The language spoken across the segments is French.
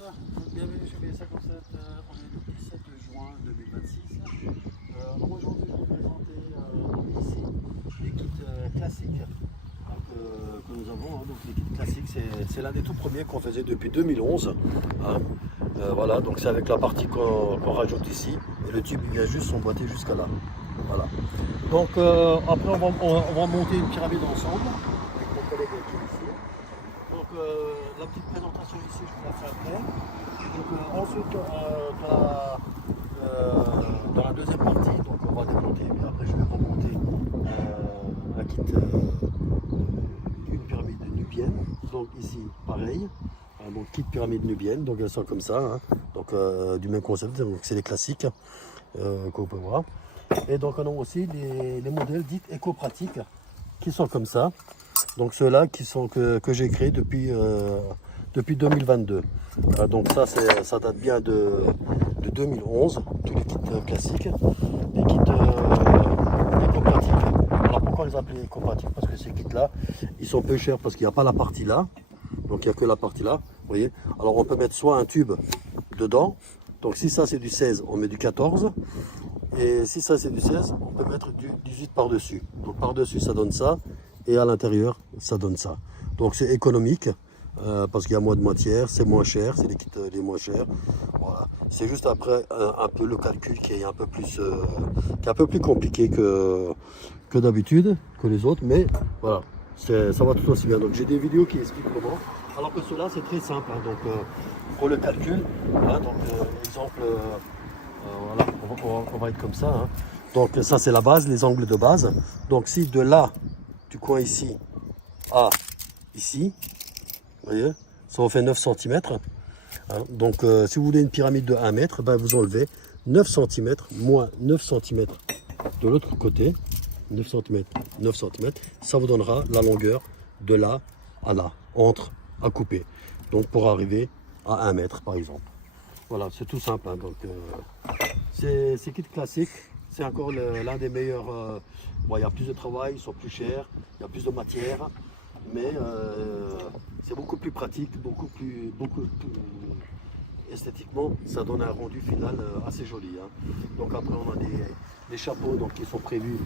Bienvenue chez BS57, on est le 17 juin 2026. Alors aujourd'hui je vais vous présenter ici les kits classiques que nous avons. Donc les kits classiques c'est l'un des tout premiers qu'on faisait depuis 2011. Voilà, donc c'est avec la partie qu'on rajoute ici et le tube il vient juste s'emboîter jusqu'à là. Voilà. Donc après on va monter une pyramide ensemble avec mon collègue qui est ici. Donc la petite présentation ici, je vous la fais après. Donc, ensuite, dans la deuxième partie, donc on va démonter, puis après je vais remonter un kit, une pyramide nubienne. Donc ici, pareil, donc kit pyramide nubienne, donc elles sont comme ça, hein. Donc du même concept, donc c'est les classiques qu'on peut voir. Et donc on a aussi les modèles dits éco-pratiques qui sont comme ça. Donc ceux-là que j'ai créés depuis 2022. Donc ça date bien de 2011, tous les kits classiques, les kits éco-pratiques. Alors pourquoi les appeler éco-pratiques? Parce que ces kits-là, ils sont peu chers parce qu'il n'y a pas la partie là. Donc il n'y a que la partie là, vous voyez. Alors on peut mettre soit un tube dedans. Donc si ça c'est du 16, on met du 14. Et si ça c'est du 16, on peut mettre du 18 par-dessus. Donc par-dessus ça donne ça. Et à l'intérieur, ça donne ça. Donc c'est économique parce qu'il y a moins de matière, c'est moins cher, c'est les kits les moins chers. Voilà. C'est juste après un peu le calcul qui est un peu plus, compliqué que d'habitude, que les autres, mais voilà, ça va tout aussi bien. Donc j'ai des vidéos qui expliquent comment. Alors que cela c'est très simple. Hein. Donc pour le calcul, hein, donc exemple, voilà, on va être comme ça. Hein. Donc ça c'est la base, les angles de base. Donc si de là du coin ici à ici, vous voyez, ça vous fait 9 cm. Hein. Donc si vous voulez une pyramide de 1 mètre, ben, vous enlevez 9 cm moins 9 cm de l'autre côté, 9 cm, 9 cm, ça vous donnera la longueur de là à là, entre à couper. Donc pour arriver à 1 mètre par exemple. Voilà, c'est tout simple. Hein. Donc c'est kit classique. C'est encore l'un des meilleurs. Bon, il y a plus de travail, ils sont plus chers, il y a plus de matière, mais c'est beaucoup plus pratique, beaucoup plus esthétiquement, ça donne un rendu final assez joli. Hein. Donc après, on a des chapeaux donc, qui sont prévus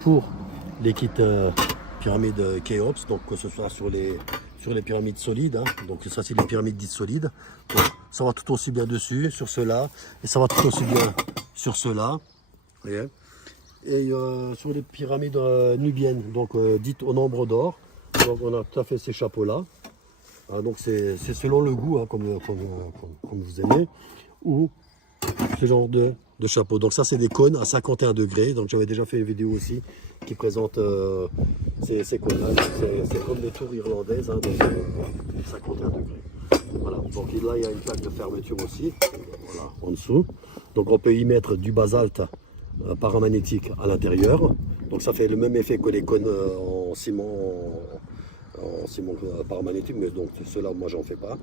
pour les kits pyramides Keops, donc que ce soit sur les pyramides solides. Hein. Donc ça, c'est les pyramides dites solides. Donc, ça va tout aussi bien dessus, sur ceux-là, et ça va tout aussi bien sur ceux-là. Et sur les pyramides nubiennes, donc dites au nombre d'or, donc on a tout à fait ces chapeaux-là. Hein, donc c'est selon le goût, hein, comme vous aimez, ou ce genre de chapeau. Donc ça c'est des cônes à 51 degrés. Donc j'avais déjà fait une vidéo aussi qui présente ces cônes-là. C'est comme des tours irlandaises, hein, donc 51 degrés. Voilà, donc là il y a une plaque de fermeture aussi, voilà, en dessous. Donc on peut y mettre du basalte paramagnétique à l'intérieur. Donc ça fait le même effet que les cônes en ciment paramagnétique, mais donc cela moi j'en fais pas.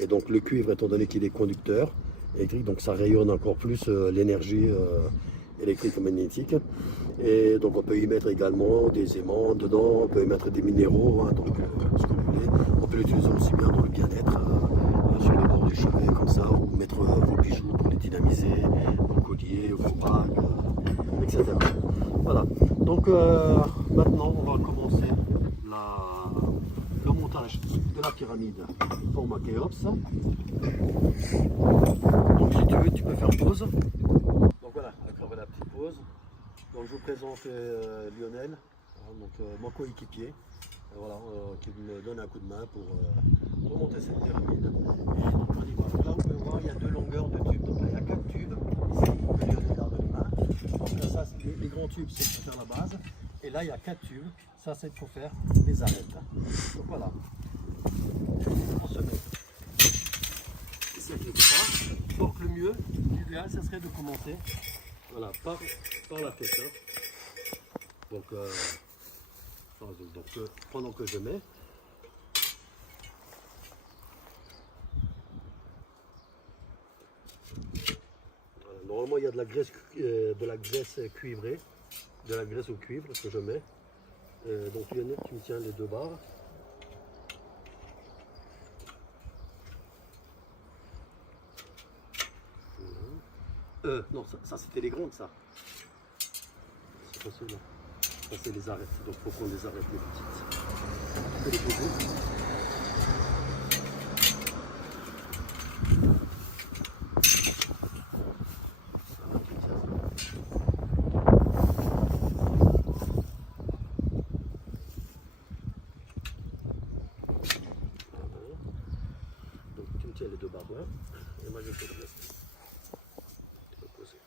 Et donc le cuivre, étant donné qu'il est conducteur électrique, donc ça rayonne encore plus l'énergie électrique et magnétique. Et donc on peut y mettre également des aimants dedans, on peut y mettre des minéraux, hein, donc ce que vous voulez. On peut l'utiliser aussi bien dans le bien-être, sur le bord du chevet comme ça, ou mettre vos bijoux pour les dynamiser, vos colliers, vos bagues, etc. Voilà. Donc maintenant on va commencer le montage de la pyramide format Keops. Donc si tu veux, tu peux faire pause. Donc voilà, après la petite pause. Donc je vous présente Lionel, hein, donc mon coéquipier, voilà, qui me donne un coup de main pour monter cette pyramide. Et donc on y va. Donc là vous pouvez voir, il y a deux longueurs de tubes. Donc là il y a 4 tubes ici que Lionel garde les mains. Donc là ça, les grands tubes c'est pour faire la base. Et là il y a 4 tubes, ça c'est pour faire les arêtes. Donc voilà. On se met ici quelque part. Donc le mieux, l'idéal ça serait de commencer, voilà, par la tête. Hein. Donc, pendant que je mets, voilà, normalement il y a de la graisse cuivrée, de la graisse au cuivre que je mets. Donc Lionel, tu me tiens les deux barres. Non, ça c'était les grandes, ça. C'est pas ceux-là. Ça c'est les arêtes, donc il faut qu'on les arrête les petites. On peut les poser. Donc tu me tiens les deux barres et moi je fais le reste. Tu peux poser.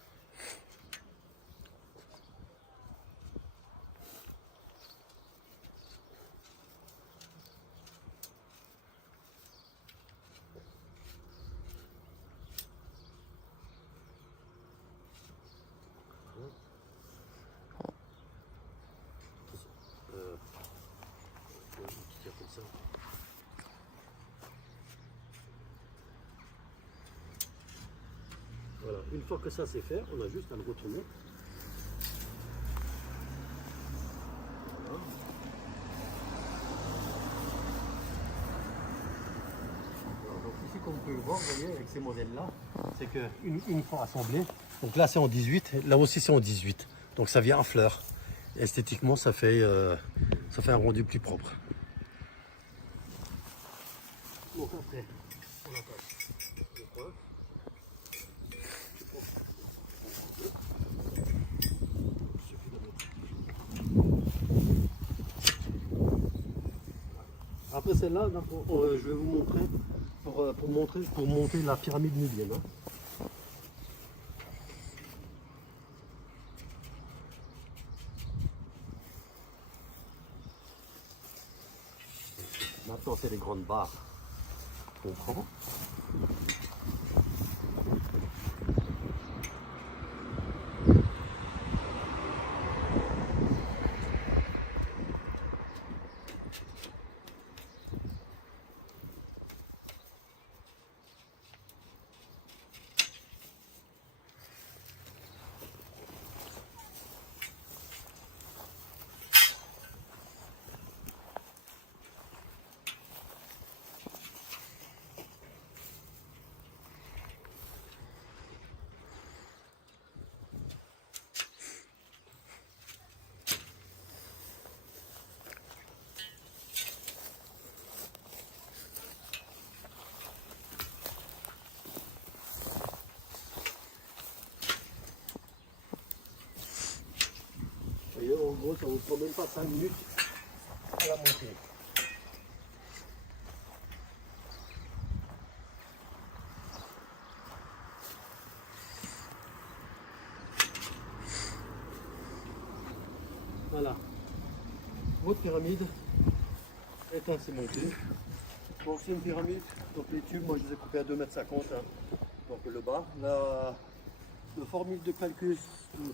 Comme ça. Voilà, une fois que ça c'est fait, on a juste à le retourner. Voilà. Alors, donc ici comme vous pouvez le voir, vous voyez avec ces modèles là, c'est que une fois assemblé, donc là c'est en 18, là aussi c'est en 18, donc ça vient à fleur. Esthétiquement ça fait un rendu plus propre. Donc après, on attache le coin. Après celle-là, je vais vous montrer pour monter la pyramide nubienne. Hein. Maintenant c'est les grandes barres qu'on prend. Et en gros, ça ne vous prend même pas 5 minutes à la monter. Voilà. Votre pyramide est ainsi montée. Donc c'est une pyramide. Donc les tubes, moi je les ai coupés à 2,50 m. Hein. Donc le bas. La formule de calcul,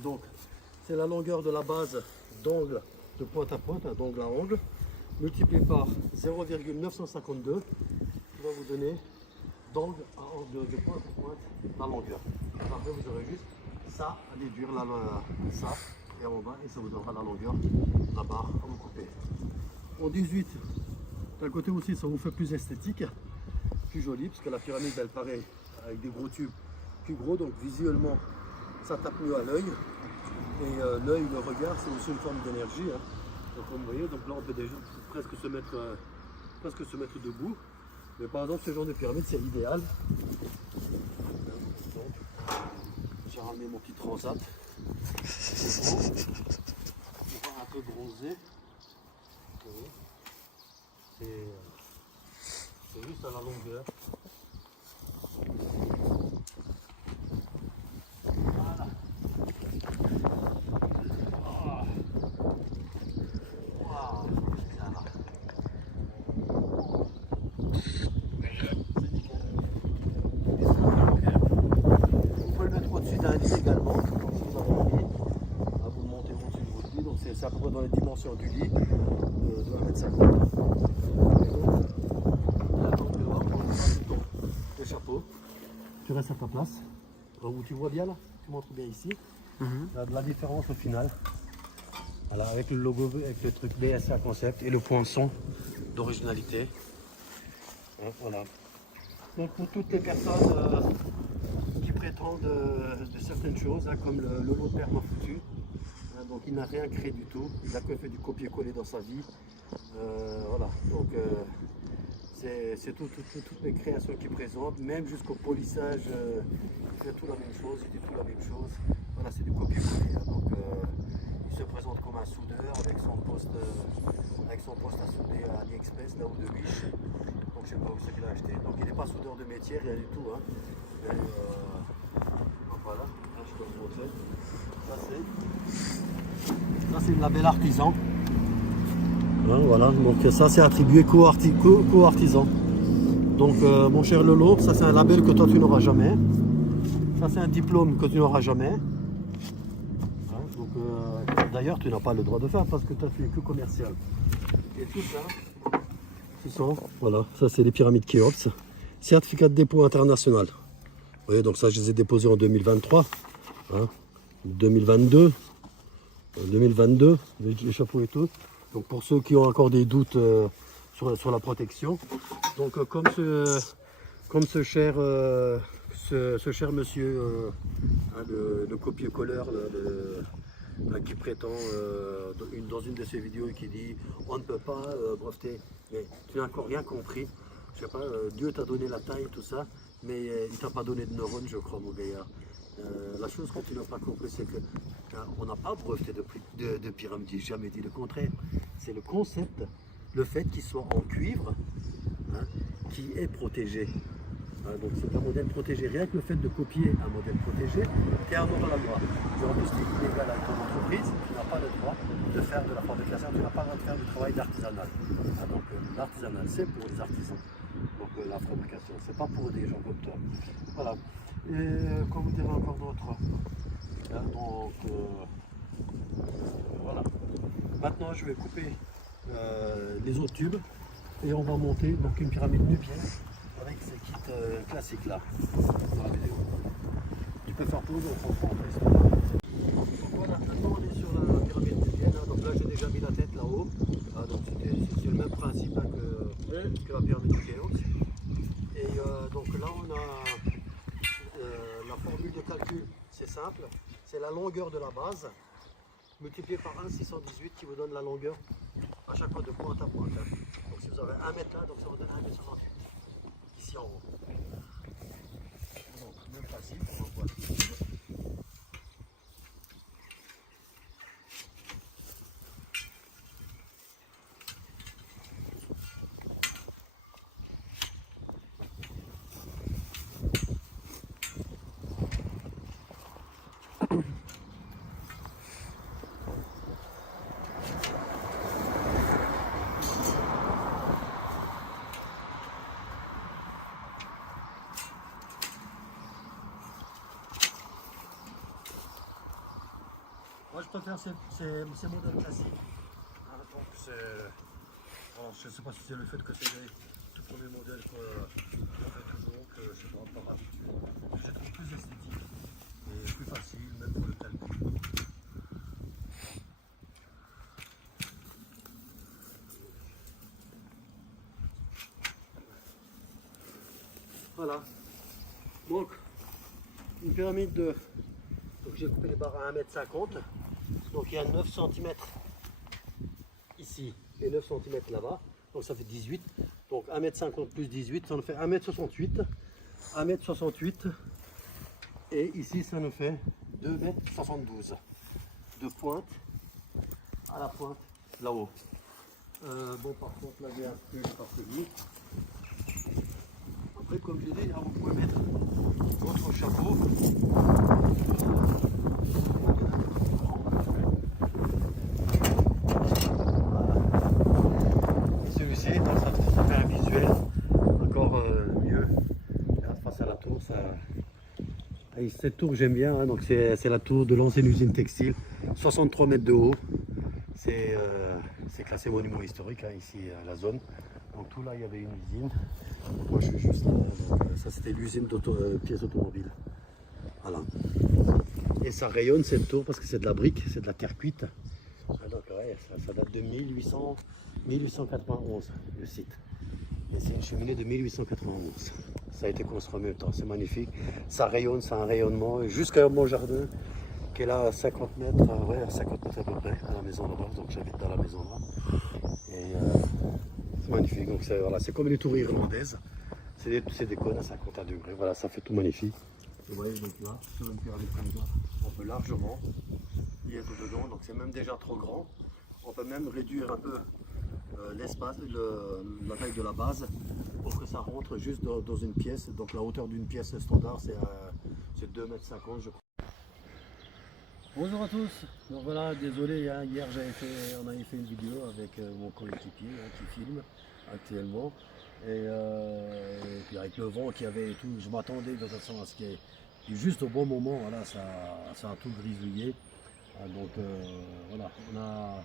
donc c'est la longueur de la base d'angle de pointe à pointe, hein, d'angle à angle, multiplié par 0,952 qui va vous donner d'angle de pointe à pointe la longueur. Après vous aurez juste ça à déduire, ça et en bas, et ça vous donnera la longueur de la barre à vous couper. En 18, d'un côté aussi ça vous fait plus esthétique, plus joli, parce que la pyramide elle paraît avec des gros tubes plus gros, donc visuellement ça tape mieux à l'œil. Et l'œil, le regard, c'est aussi une forme d'énergie. Hein. Donc comme vous voyez, donc là on peut déjà presque se mettre debout. Mais par exemple ce genre de pyramide c'est idéal. J'ai ramené mon petit transat. On va un peu bronzer. C'est juste à la longueur. Voilà. C'est à peu près dans les dimensions du lit, de 1,50 m. Le chapeau, tu restes à ta place. Où tu vois bien là, tu montres bien ici. La différence au final, voilà, avec le logo, avec le truc BSA Concept et le poinçon d'originalité. Voilà. Donc pour toutes les personnes qui prennent prétend de certaines choses, hein, comme le lot de père m'a foutu. Hein, donc il n'a rien créé du tout, il a que fait du copier-coller dans sa vie. Voilà, donc c'est toutes mes créations qu'il présente, même jusqu'au polissage, il fait tout la même chose, il dit tout la même chose. Voilà, c'est du copier-coller. Hein, donc il se présente comme un soudeur avec son poste à souder à AliExpress, là-haut de Wish. Donc je sais pas où c'est qu'il a acheté. Donc il n'est pas soudeur de métier, rien du tout. Hein. Et, donc voilà, là, je peux vous montrer. Ça c'est le label artisan. Hein, voilà, donc ça c'est attribué co-artisan. Donc mon cher Lolo, ça c'est un label que toi tu n'auras jamais. Ça c'est un diplôme que tu n'auras jamais. Hein, donc d'ailleurs tu n'as pas le droit de faire parce que tu as fait que commercial. Et tout ça, ce sont, voilà, ça c'est les pyramides Khéops. Certificat de dépôt international. Vous voyez, donc ça je les ai déposés en 2023. Hein, 2022, les chapeaux et tout. Donc pour ceux qui ont encore des doutes sur la protection, donc comme ce cher monsieur, hein, le copier-colleur qui prétend dans une de ses vidéos qui dit on ne peut pas breveter, mais tu n'as encore rien compris. Je sais pas, Dieu t'a donné la taille, tout ça, mais il t'a pas donné de neurones, je crois, mon gaillard. La chose que tu n'as pas compris, c'est que on n'a pas breveté de pyramide, j'ai jamais dit le contraire. C'est le concept, le fait qu'il soit en cuivre, hein, qui est protégé. Hein, donc c'est un modèle protégé. Rien que le fait de copier un modèle protégé, tu es un hors la loi. En plus, c'est illégal avec ton entreprise, tu n'as pas le droit de faire de la fabrication, tu n'as pas le droit de faire du travail d'artisanal. Hein, donc l'artisanal, c'est pour les artisans. Donc la fabrication, c'est pas pour des gens comme toi. Voilà. Et quoi vous dire encore d'autre? Hein, donc voilà. Maintenant, je vais couper les autres tubes et on va monter donc une pyramide nubienne avec ces kits classiques là dans la vidéo. Tu peux faire pause, on s'en prend. Donc voilà, maintenant on est sur la pyramide nubienne. Hein, donc là j'ai déjà mis la tête là-haut. Ah, donc c'est le même principe hein, que la pyramide du Khéops. Et donc là on a la formule de calcul, c'est simple, c'est la longueur de la base multiplié par 1,618 qui vous donne la longueur à chaque fois de pointe à pointe. Hein. Donc si vous avez 1 mètre là, donc ça vous donne 1,68 m ici en haut. Donc même principe, on envoie. Moi je préfère ces modèles classiques. Hein, donc je ne sais pas si c'est le fait que c'est les tout premiers modèles qu'on fait toujours, que je ne sais pas habitué. Je les trouve plus esthétiques et plus faciles, même pour le calcul. Voilà. Donc, une pyramide de... Donc j'ai coupé les barres à 1,50 m. Donc il y a 9 cm ici et 9 cm là-bas. Donc ça fait 18. Donc 1,50 m plus 18, ça nous fait 1,68 m. 1,68 m. Et ici ça nous fait 2,72 m. De pointe à la pointe là-haut. Bon par contre là j'ai un peu éparpillé. Après comme j'ai dit, là, vous pouvez mettre votre chapeau. Celui-ci, ça fait un visuel encore mieux. Là, face à la tour, ça... Et cette tour j'aime bien, hein, donc c'est la tour de l'ancienne usine textile, 63 mètres de haut. C'est classé monument historique hein, ici à la zone. Donc tout là il y avait une usine. Moi je suis juste là, donc, ça c'était l'usine pièces automobiles. Voilà. Et ça rayonne cette tour parce que c'est de la brique, c'est de la terre cuite. Ah, donc ouais, ça date de 1891 le site. Et c'est une cheminée de 1891. ça a été construit en même temps. C'est magnifique. Ça rayonne, ça a un rayonnement jusqu'à mon jardin qui est là à 50 mètres, ouais, à 50 mètres à peu près, à la maison là-bas. Donc j'habite dans la maison là. Et c'est magnifique. Donc voilà, c'est comme les tours irlandaises. C'est des cônes à 50 degrés. Voilà, ça fait tout magnifique. Vous voyez, donc là, sur une pyramide comme ça, on peut largement y être dedans. Donc c'est même déjà trop grand. On peut même réduire un peu l'espace, la taille de la base pour que ça rentre juste dans une pièce. Donc la hauteur d'une pièce standard, c'est 2,50 m, je crois. Bonjour à tous. Donc voilà, désolé, hein, hier on avait fait une vidéo avec mon coéquipier qui filme actuellement. Et puis avec le vent qu'il y avait et tout, je m'attendais de toute façon à ce qu'il y ait juste au bon moment, voilà, ça a tout grisouillé. Donc voilà, on a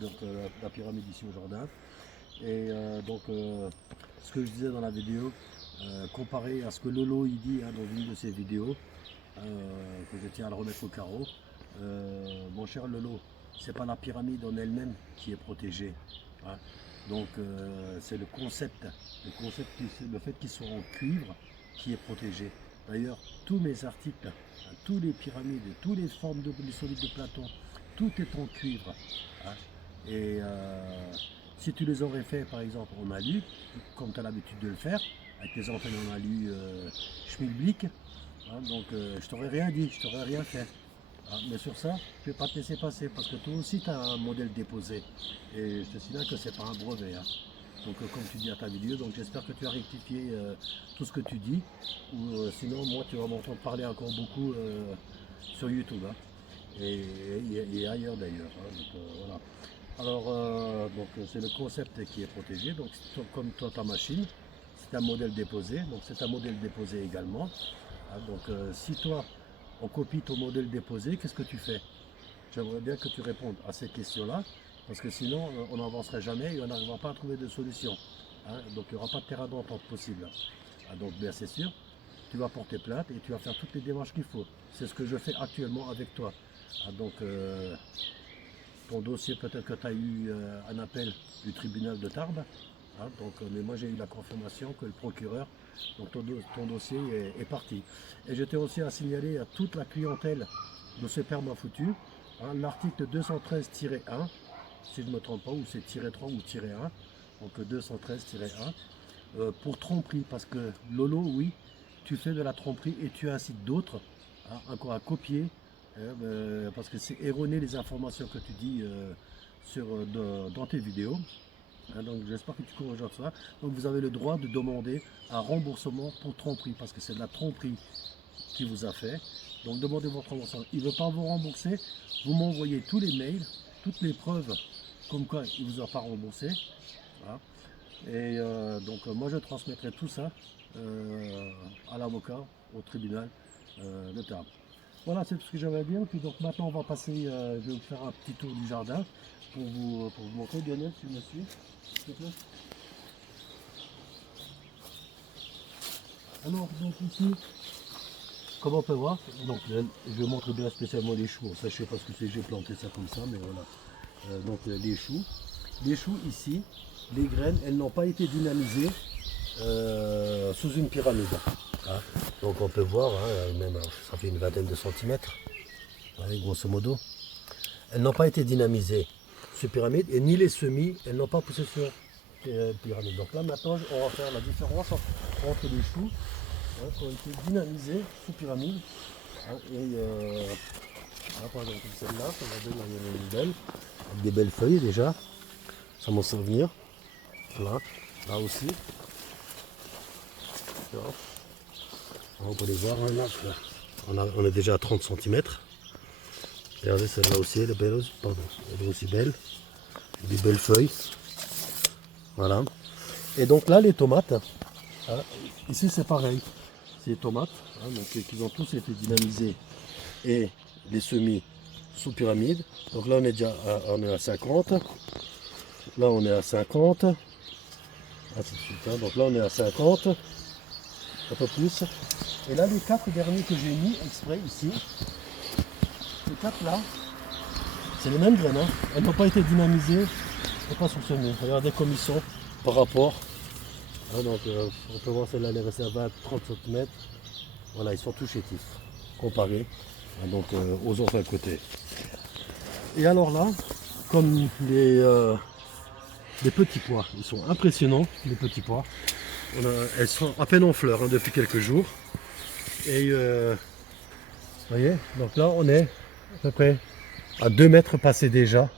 donc, la pyramide ici au jardin. Et donc ce que je disais dans la vidéo, comparé à ce que Lolo il dit dans une de ses vidéos, que je tiens à le remettre au carreau, mon cher Lolo, c'est pas la pyramide en elle-même qui est protégée. Hein. Donc c'est le concept le fait qu'ils soient en cuivre qui est protégé. D'ailleurs, tous mes articles, tous les pyramides, toutes les formes de solides de Platon, tout est en cuivre. Hein. Et si tu les aurais fait par exemple en alu, comme tu as l'habitude de le faire, avec tes antennes en alu schmilblick, hein, donc je t'aurais rien dit, je t'aurais rien fait. Ah, mais sur ça, je ne vais pas te laisser passer parce que toi aussi tu as un modèle déposé. Et je te signale que ce n'est pas un brevet. Hein. Donc comme tu dis à ta vidéo, donc j'espère que tu as rectifié tout ce que tu dis. Ou sinon moi tu vas m'entendre parler encore beaucoup sur YouTube. Hein. Et ailleurs d'ailleurs. Hein. Donc, voilà. Alors donc c'est le concept qui est protégé. Donc comme toi ta machine, c'est un modèle déposé. Donc c'est un modèle déposé également. Hein. Donc si toi on copie ton modèle déposé, qu'est-ce que tu fais? J'aimerais bien que tu répondes à ces questions-là, parce que sinon on n'avancerait jamais et on n'arrivera pas à trouver de solution. Hein. Donc il n'y aura pas de terrain d'entente possible. Ah, donc bien c'est sûr, tu vas porter plainte et tu vas faire toutes les démarches qu'il faut. C'est ce que je fais actuellement avec toi. Ah, donc ton dossier, peut-être que tu as eu un appel du tribunal de Tarbes. Hein, donc, mais moi j'ai eu la confirmation que le procureur, donc ton dossier est parti. Et j'étais aussi à signaler à toute la clientèle de ce perma foutu, hein, l'article 213-1, si je ne me trompe pas, ou c'est -3 ou -1, donc 213-1, pour tromperie, parce que Lolo, oui, tu fais de la tromperie et tu incites d'autres encore à copier, parce que c'est erroné les informations que tu dis dans tes vidéos. Donc j'espère que tu corriges ça. Donc vous avez le droit de demander un remboursement pour tromperie, parce que c'est de la tromperie qui vous a fait. Donc demandez votre remboursement. Il ne veut pas vous rembourser, vous m'envoyez tous les mails, toutes les preuves comme quoi il ne vous a pas remboursé. Voilà. Et donc moi je transmettrai tout ça à l'avocat, au tribunal de Tarbes. Voilà, c'est tout ce que j'avais à dire. Puis donc maintenant on va passer, je vais vous faire un petit tour du jardin pour vous montrer. Lionel, tu me suis, s'il te plaît. Alors donc ici, comme on peut voir, donc je montre bien spécialement les choux. Ça je sais pas ce que c'est, j'ai planté ça comme ça, mais voilà. Donc les choux. Les choux ici, les graines, elles n'ont pas été dynamisées sous une pyramide. Hein. Donc on peut voir, hein, même ça fait une vingtaine de centimètres, hein, grosso modo. Elles n'ont pas été dynamisées sur pyramide et ni les semis, elles n'ont pas poussé sur pyramide. Donc là maintenant on va faire la différence entre les choux qui ont été dynamisés sous pyramide. Hein, et là, par exemple celle-là, il y en a une belle, avec des belles feuilles déjà, ça m'en sert venir. Voilà, là aussi. On peut les voir, hein, là. On est déjà à 30 cm. Regardez, celle-là aussi, elle est belle, pardon, elle est aussi belle. Des belles feuilles. Voilà. Et donc là, les tomates, hein, ici c'est pareil. C'est les tomates, hein, donc, qui ont tous été dynamisés et les semis sous pyramide. Donc là, on est déjà à 50. Là, on est à 50. Ainsi de suite, hein. Donc là, on est à 50. Un peu plus. Et là, les 4 derniers que j'ai mis exprès ici, les 4 là, c'est les mêmes graines. Hein. Elles n'ont pas été dynamisées et pas soupçonnées. Regardez comme ils sont par rapport Donc on peut voir celle-là, elle est restée à 20-30 cm. Voilà, ils sont tous chétifs, comparés donc, aux autres à côté. Et alors là, comme les petits pois, ils sont impressionnants, les petits pois. Elles sont à peine en fleurs depuis quelques jours. Et vous voyez, donc là on est à peu près à 2 mètres passés déjà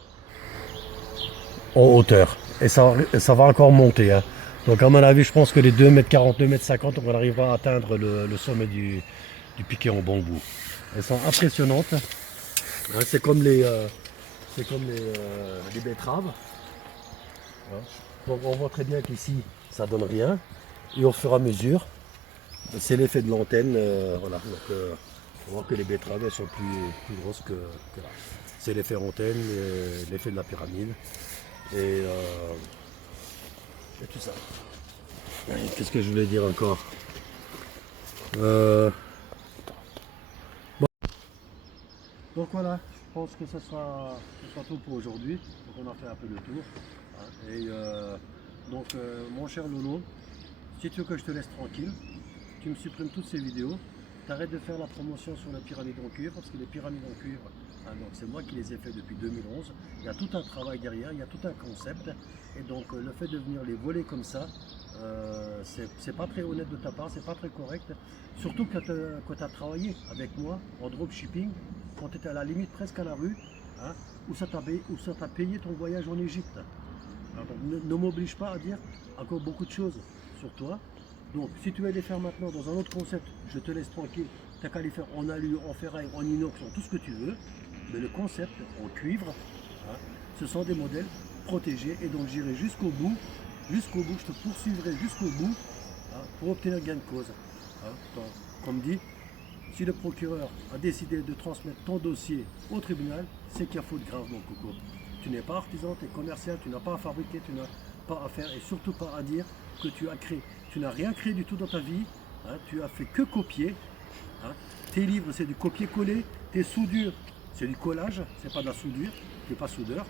en hauteur. Et ça va encore monter. Hein. Donc à mon avis, je pense que les 2,40 m, 2,50 m, on arrivera à atteindre le sommet du piquet en bambou. Elles sont impressionnantes. Hein, c'est comme les betteraves. Hein. Donc on voit très bien qu'ici, ça donne rien. Et au fur et à mesure, c'est l'effet de l'antenne. Voilà. Donc, on voit que les betteraves elles sont plus grosses que là. C'est l'effet antenne, l'effet de la pyramide. Et tout ça. Qu'est-ce que je voulais dire encore bon. Donc voilà, je pense que ce sera tout pour aujourd'hui. Donc on a fait un peu le tour. Hein. Et mon cher Lolo, si tu veux que je te laisse tranquille, tu me supprimes toutes ces vidéos. T'arrêtes de faire la promotion sur la pyramide en cuivre, parce que les pyramides en cuivre, hein, donc c'est moi qui les ai fait depuis 2011. Il y a tout un travail derrière, il y a tout un concept. Et donc le fait de venir les voler comme ça, c'est pas très honnête de ta part, c'est pas très correct. Surtout quand tu as travaillé avec moi en dropshipping, quand tu étais à la limite presque à la rue, hein, où ça t'a payé ton voyage en Égypte. Alors, ne m'oblige pas à dire encore beaucoup de choses sur toi. Donc, si tu veux les faire maintenant dans un autre concept, je te laisse tranquille. Tu n'as qu'à les faire en alu, en ferraille, en inox, en tout ce que tu veux. Mais le concept en cuivre, hein, ce sont des modèles protégés. Et donc, j'irai jusqu'au bout. Jusqu'au bout, je te poursuivrai jusqu'au bout hein, pour obtenir gain de cause. Hein. Donc, comme dit, si le procureur a décidé de transmettre ton dossier au tribunal, c'est qu'il y a faute grave, mon coco. Tu n'es pas artisan, tu es commercial, tu n'as pas à fabriquer, tu n'as pas à faire et surtout pas à dire que tu as créé. Tu n'as rien créé du tout dans ta vie, hein, tu as fait que copier. Hein. Tes livres, c'est du copier-coller. Tes soudures, c'est du collage, c'est pas de la soudure, tu n'es pas soudeur.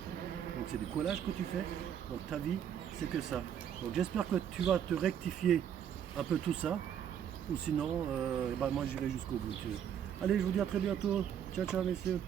Donc c'est du collage que tu fais. Donc ta vie, c'est que ça. Donc j'espère que tu vas te rectifier un peu tout ça. Ou sinon, moi j'irai jusqu'au bout. Allez, je vous dis à très bientôt. Ciao, ciao, messieurs.